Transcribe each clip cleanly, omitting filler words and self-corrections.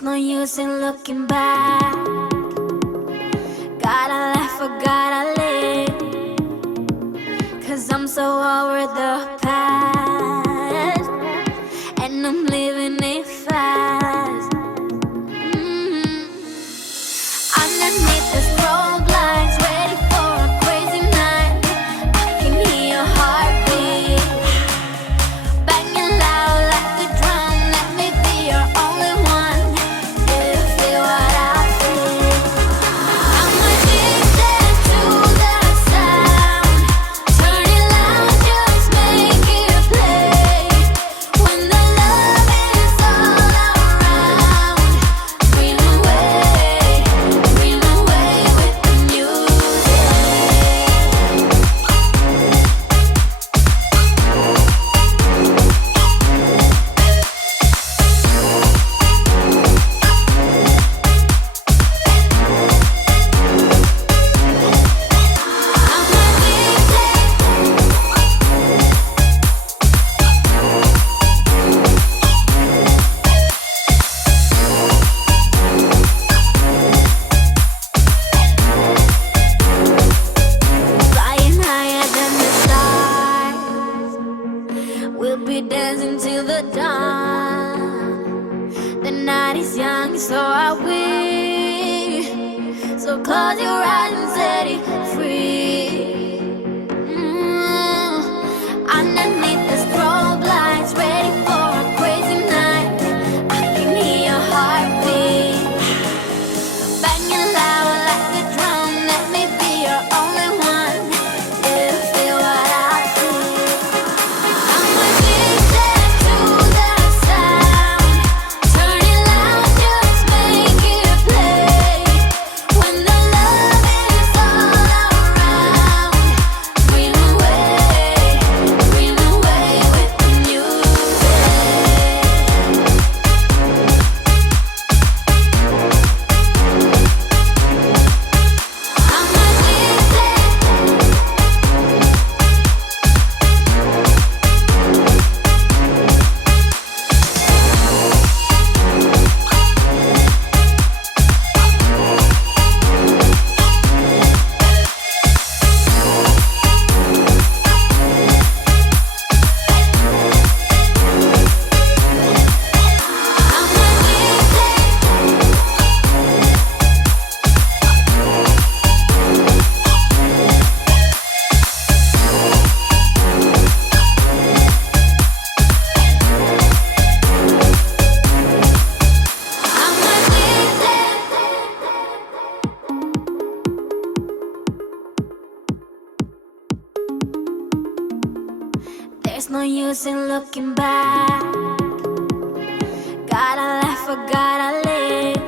There's no use in looking back. Gotta laugh or gotta live, 'cause I'm so over the past, and I'm living it fast. Underneath the strobe lights, ready for a crazy night. I can hear your heartbeat banging loud like a drum. Let me be your only one. Do you feel what I feel? I'm addicted to the sound. Turn it loud, just make it play. When the love is all around, scream away with the music. Flying higher than the stars, we'll be dancing till the dawn. The night is young, so are we. So close your eyes and set it free. Underneath the strobe lights, ready for a crazy night. I can hear your heartbeat banging loud like a drum. Let me be your only one. Do you feel what I feel? I'm addicted to the sound. Turn it loud, just make it play. When the love is all around, scream away with the music. I'm There's no use in looking back. Gotta laugh or gotta live,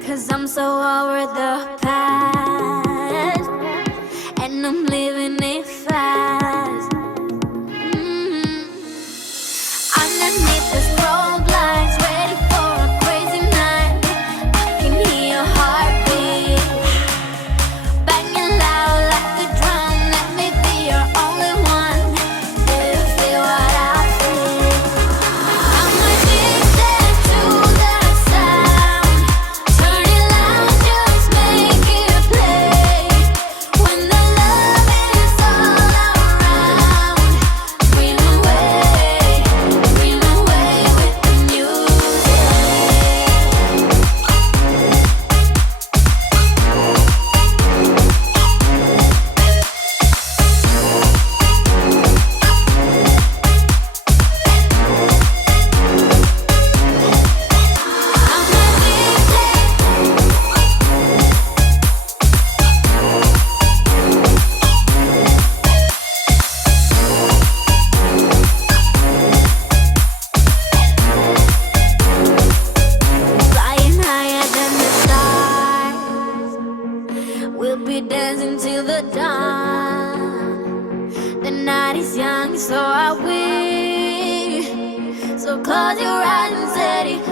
'cause I'm so over the past, and I'm living it fast. Underneath the strobe lights, ready for a crazy night. I can hear your heartbeat banging loud like a drum. Let me be your only one. Do you feel what I feel? I'm addicted to the sound. Turn it loud, just make it play. When the love is all around, scream away with the music. Flying higher than the stars, we'll be dancing till the dawn. The night is young, so are we. So close your eyes and set it